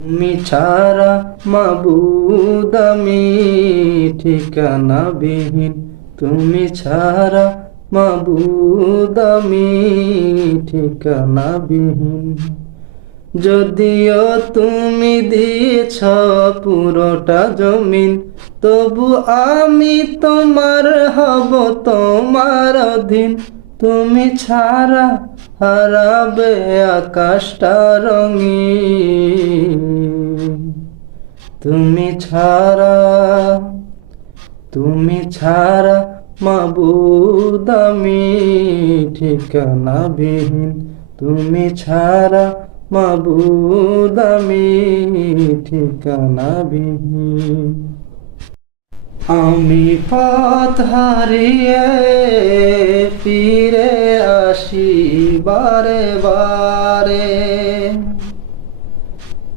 তুমি ছাড়া মাবুদ আমি ঠিকানাবিহীন, তুমি ছাড়া মাবুদ আমি ঠিকানাবিহীন। যদিও তুমি দিয়েছ পুরোটা জমিন, তবু আমি তোমার হব, তোমার অধীন। তুমি ছাড়া হারাবে আকাশটা রঙিন, তুমি ছাড়া, তুমি ছাড়া মাবুদ আমি ঠিকানাবিহীন, তুমি ছাড়া মাবুদ আমি ঠিকানাবিহীন। আমি পথ হারিয়ে ফিরে আসি বারে বারে,